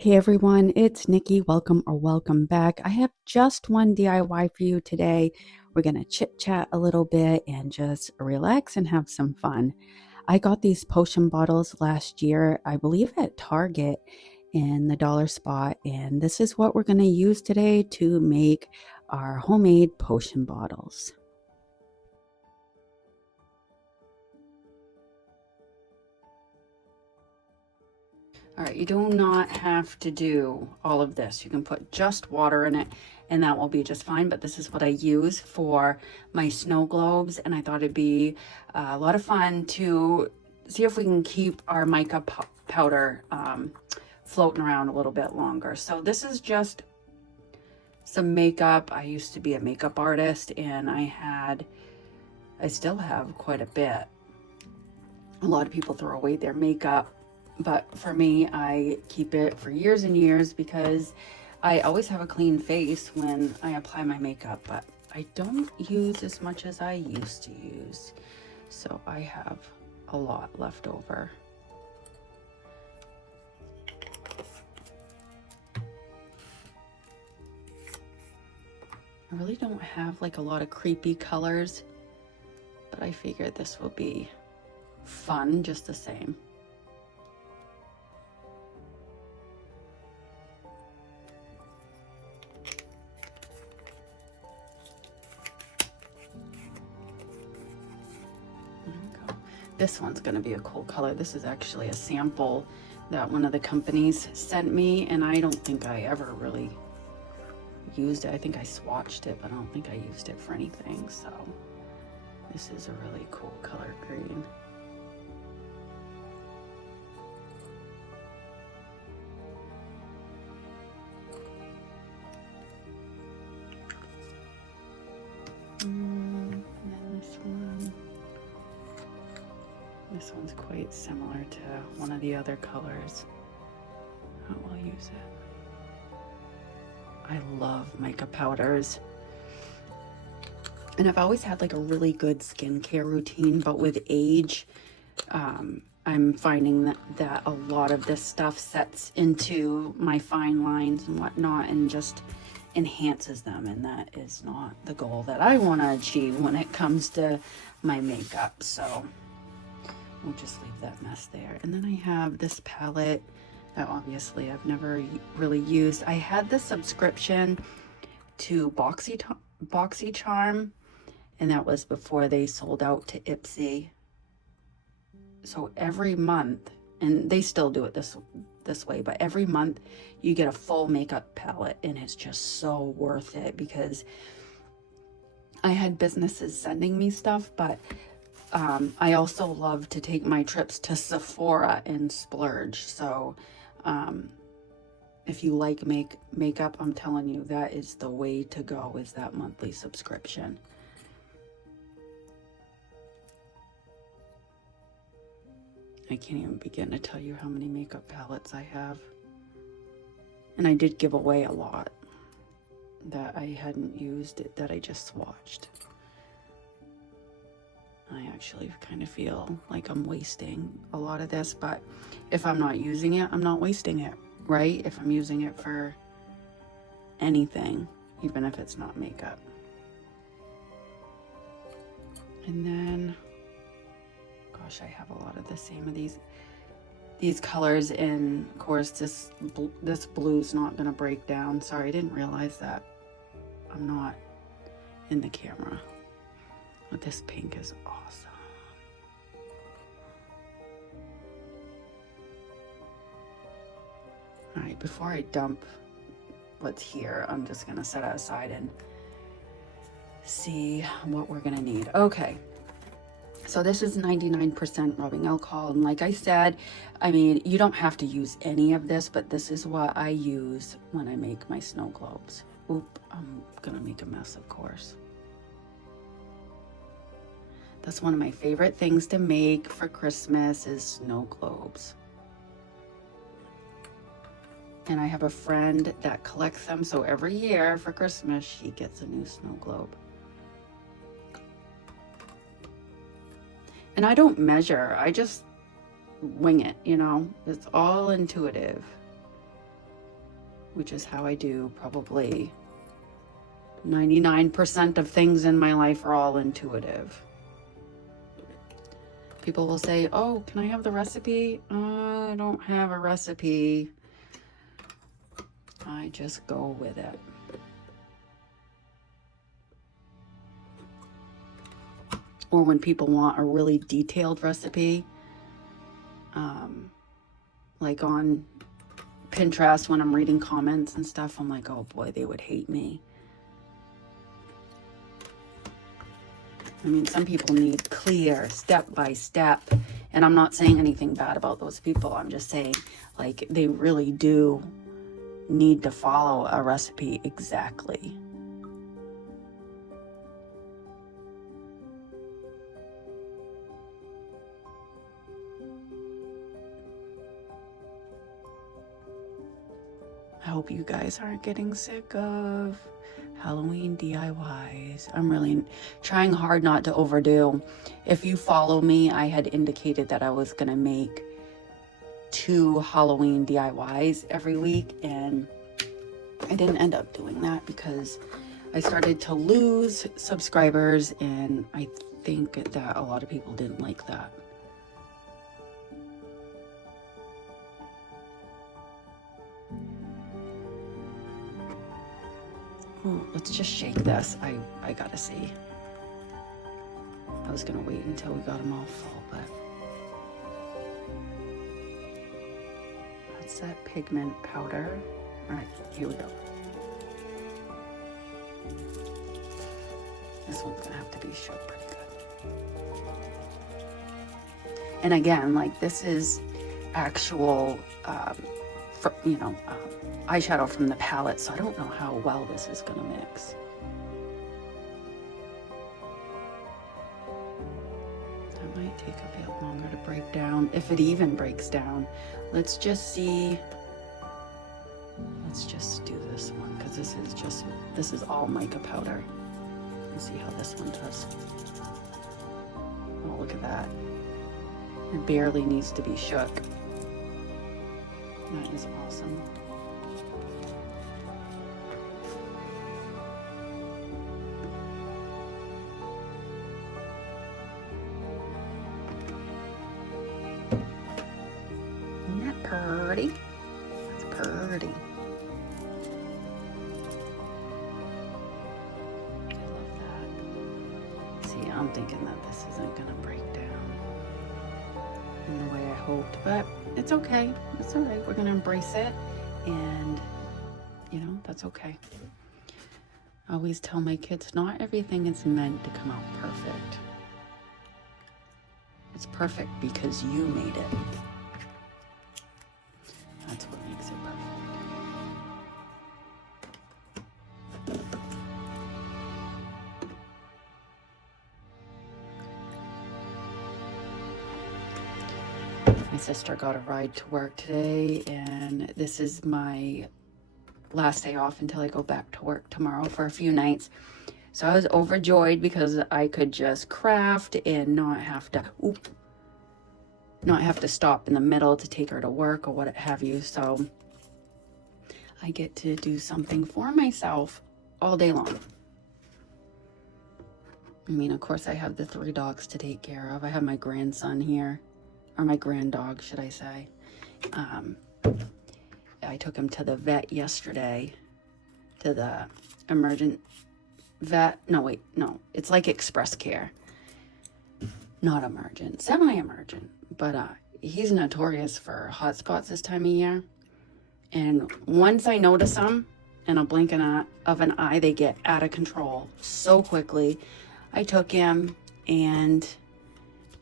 Hey everyone, it's Nikki. Welcome back. I have just one DIY for you today. We're going to chit chat a little bit and just relax and have some fun. I got these potion bottles last year, I believe at Target in the dollar spot, and this is what we're going to use today to make our homemade potion bottles. All right, you do not have to do all of this. You can put just water in it and that will be just fine. But this is what I use for my snow globes. And I thought it'd be a lot of fun to see if we can keep our mica powder floating around a little bit longer. So this is just some makeup. I used to be a makeup artist and I still have quite a bit. A lot of people throw away their makeup, but for me, I keep it for years and years because I always have a clean face when I apply my makeup, but I don't use as much as I used to use. So I have a lot left over. I really don't have like a lot of creepy colors, but I figured this will be fun just the same. This one's going to be a cool color. This is actually a sample that one of the companies sent me, and I don't think I ever really used it. I think I swatched it, but I don't think I used it for anything. So this is a really cool color green. And then this one. This one's quite similar to one of the other colors. I will use it. I love mica powders. And I've always had like a really good skincare routine, but with age, I'm finding that a lot of this stuff sets into my fine lines and whatnot and just enhances them. And that is not the goal that I want to achieve when it comes to my makeup. So we'll just leave that mess there. And then I have this palette that obviously I've never really used. I had this subscription to BoxyCharm, and that was before they sold out to Ipsy. So every month, and they still do it this way, but every month you get a full makeup palette, and it's just so worth it because I had businesses sending me stuff, but I also love to take my trips to Sephora and splurge. So if you like makeup, I'm telling you, that is the way to go, is that monthly subscription. I can't even begin to tell you how many makeup palettes I have. And I did give away a lot that I hadn't used, that I just swatched. I actually kind of feel like I'm wasting a lot of this, but if I'm not using it, I'm not wasting it, right? If I'm using it for anything, even if it's not makeup. And then, gosh, I have a lot of the same of these colors, and of course this blue's not gonna break down. Sorry, I didn't realize that I'm not in the camera. But this pink is awesome. All right, before I dump what's here, I'm just gonna set it aside and see what we're gonna need. Okay, so this is 99% rubbing alcohol. And like I said, I mean, you don't have to use any of this, but this is what I use when I make my snow globes. Oop, I'm gonna make a mess, of course. That's one of my favorite things to make for Christmas is snow globes. And I have a friend that collects them, so every year for Christmas, she gets a new snow globe. And I don't measure, I just wing it, you know? It's all intuitive. which is how I do probably 99% of things in my life are all intuitive. People will say, oh, can I have the recipe? I don't have a recipe. I just go with it. Or when people want a really detailed recipe, like on Pinterest, when I'm reading comments and stuff, I'm like, oh boy, they would hate me. I mean, some people need clear, step by step, and I'm not saying anything bad about those people. I'm just saying, like, they really do need to follow a recipe exactly. I hope you guys aren't getting sick of Halloween DIYs. I'm really trying hard not to overdo. If you follow me, I had indicated that I was gonna make 2 Halloween DIYs every week, and I didn't end up doing that because I started to lose subscribers, and I think that a lot of people didn't like that. Ooh, let's just shake this. I gotta see. I was gonna wait until we got them all full, but that's that pigment powder. All right, here we go. This one's gonna have to be shook pretty good. And again, like, this is actual, eyeshadow from the palette, so I don't know how well this is gonna mix. That might take a bit longer to break down, if it even breaks down. Let's just see. Let's just do this one, because this is all mica powder. Let's see how this one does. Oh, look at that. It barely needs to be shook. That is awesome. Isn't that pretty? That's pretty. I love that. See, I'm thinking that this isn't gonna break down in the way I hoped, but it's okay. It's all right. We're gonna embrace it, and that's okay. I always tell my kids, not everything is meant to come out perfect. It's perfect because you made it. That's what makes it perfect. My sister got a ride to work today, and this is my last day off until I go back to work tomorrow for a few nights. So I was overjoyed because I could just craft and not have to stop in the middle to take her to work or what have you. So I get to do something for myself all day long. I mean, of course, I have the 3 dogs to take care of. I have my grandson here, or my granddog, should I say. I took him to the vet yesterday, to the emergent vet. No, it's like express care. Not emergent, semi-emergent. But he's notorious for hot spots this time of year. And once I notice them, in a blink of an eye, they get out of control so quickly. I took him, and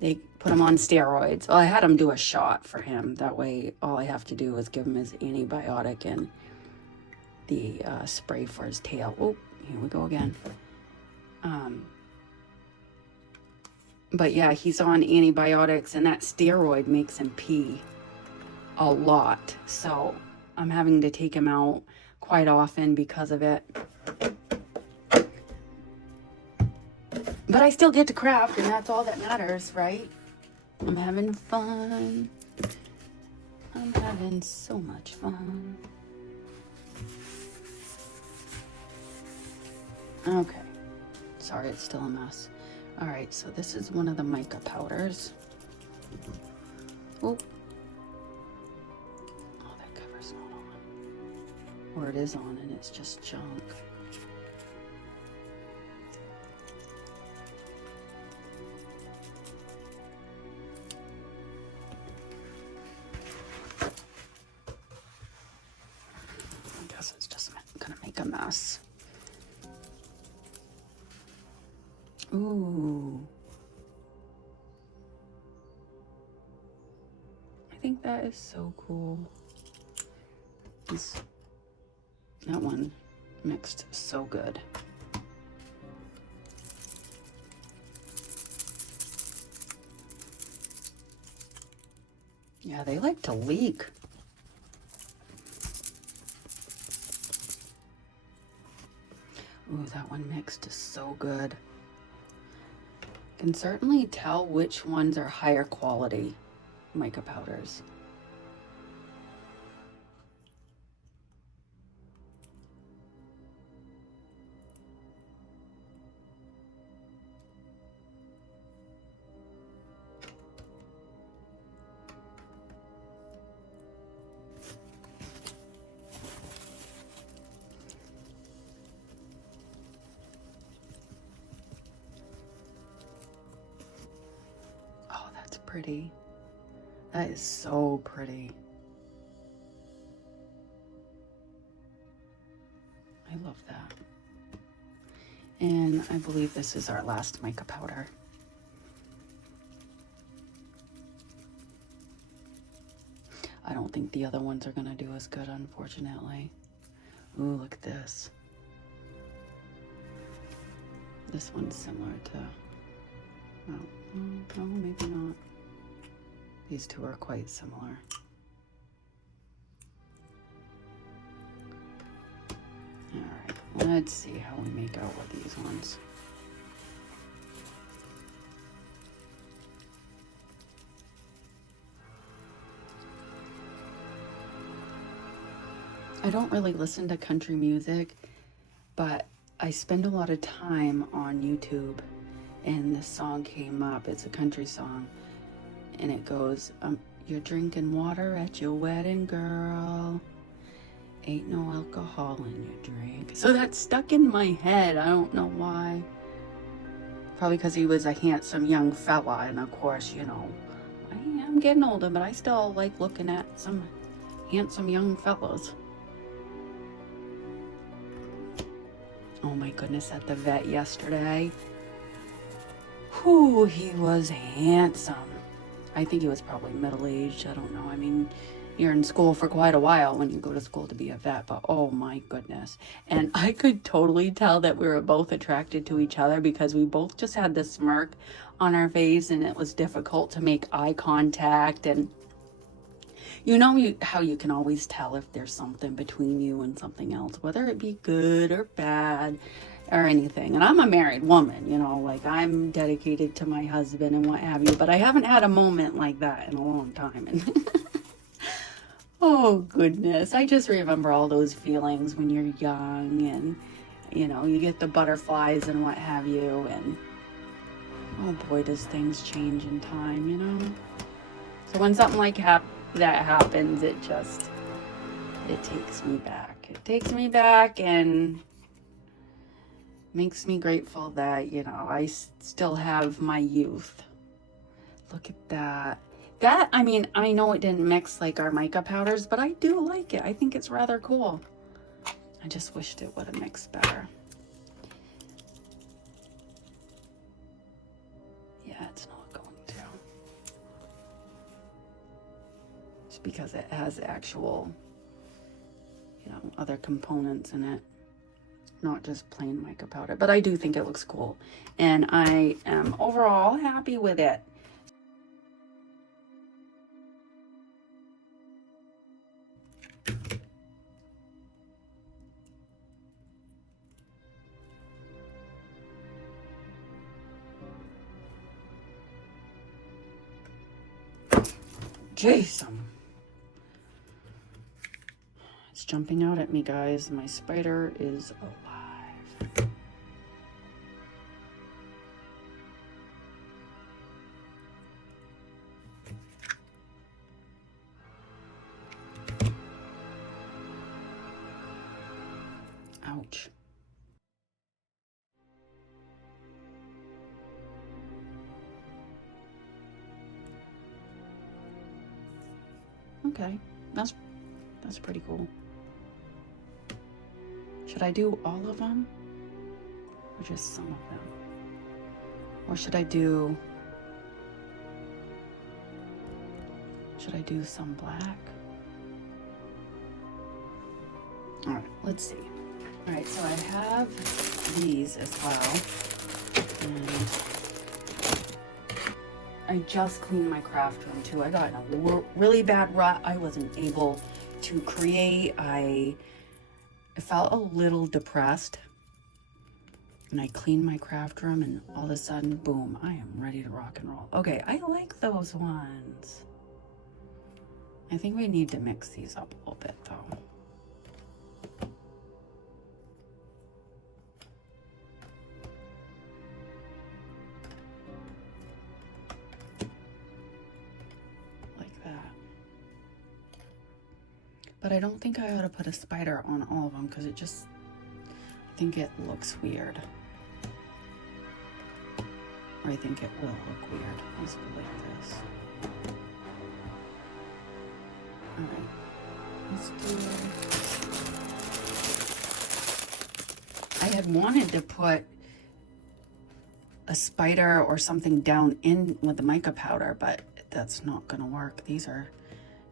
they put him on steroids. Well, I had him do a shot for him. That way, all I have to do is give him his antibiotic and the spray for his tail. Oh, here we go again. But yeah, he's on antibiotics, and that steroid makes him pee a lot. So I'm having to take him out quite often because of it. But I still get to craft, and that's all that matters, right? I'm having fun. I'm having so much fun. Okay. Sorry, it's still a mess. All right, so this is one of the mica powders. Oh. Oh, that cover's not on. Or it is on and it's just junk. I guess it's just gonna make a mess. Ooh. I think that is so cool. That one mixed so good. Yeah, they like to leak. Ooh, that one mixed is so good. Can certainly tell which ones are higher quality mica powders. Oh, that's pretty. That is so pretty. I love that. And I believe this is our last mica powder. I don't think the other ones are gonna do as good, unfortunately. Ooh, look at this. This one's similar to, well, no, maybe not. These two are quite similar. All right, let's see how we make out with these ones. I don't really listen to country music, but I spend a lot of time on YouTube, and this song came up. It's a country song, and it goes, you're drinking water at your wedding, girl. Ain't no alcohol in your drink. So that stuck in my head. I don't know why. Probably because he was a handsome young fella, and of course, you know, I am getting older, but I still like looking at some handsome young fellas. Oh my goodness, at the vet yesterday. Whew, he was handsome. I think he was probably middle-aged. I don't know. I mean, you're in school for quite a while when you go to school to be a vet, but oh my goodness. And I could totally tell that we were both attracted to each other because we both just had this smirk on our face, and it was difficult to make eye contact. And you know how you can always tell if there's something between you and something else, whether it be good or bad or anything. And I'm a married woman, you know, like I'm dedicated to my husband and what have you, but I haven't had a moment like that in a long time. And oh goodness, I just remember all those feelings when you're young and, you know, you get the butterflies and what have you. And oh boy, does things change in time, you know? So when something like that happens, it takes me back. It takes me back and makes me grateful that, you know, I still have my youth. Look at that. That, I mean, I know it didn't mix like our mica powders, but I do like it. I think it's rather cool. I just wished it would have mixed better. Yeah, it's not going to. It's because it has actual, you know, other components in it, not just plain mica powder. But I do think it looks cool, and I am overall happy with it. Jason. It's jumping out at me, guys. My spider is alive. Ouch. Okay, that's pretty cool. Should I do all of them? Or just some of them? Or should I do some black? All right, let's see. All right, so I have these as well. And I just cleaned my craft room too. I got in a really bad rut. I wasn't able to create. I felt a little depressed. And I cleaned my craft room and all of a sudden, boom, I am ready to rock and roll. Okay, I like those ones. I think we need to mix these up a little bit though. Like that. But I don't think I ought to put a spider on all of them because I think it looks weird. Or I think it will look weird. Let's go like this. Alright, let's do... I had wanted to put a spider or something down in with the mica powder, but that's not gonna work. These are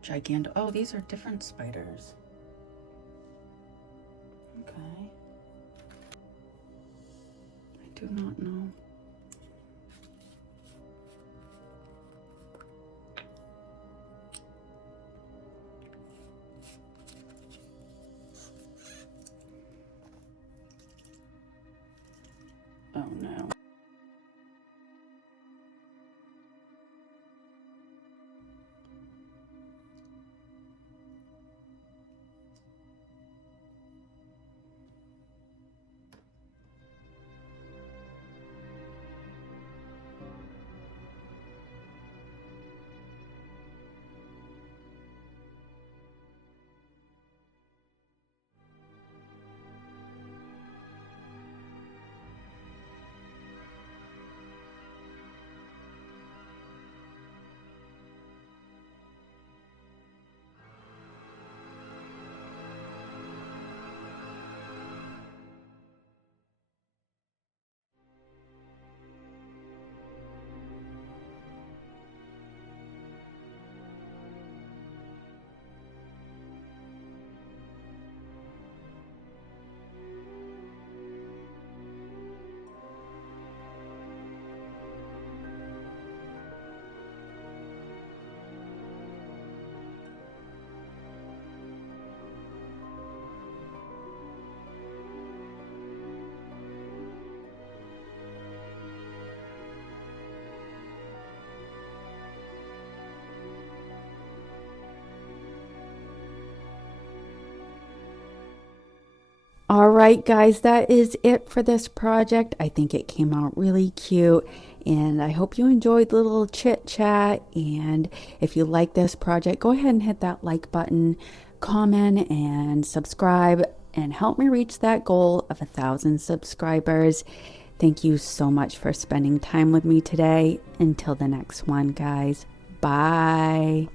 gigantic. Oh, these are different spiders. Okay. I do not know. Oh no. All right, guys, that is it for this project. I think it came out really cute, and I hope you enjoyed the little chit chat. And if you like this project, go ahead and hit that like button, comment, and subscribe, and help me reach that goal of 1,000 subscribers. Thank you so much for spending time with me today. Until the next one, guys. Bye.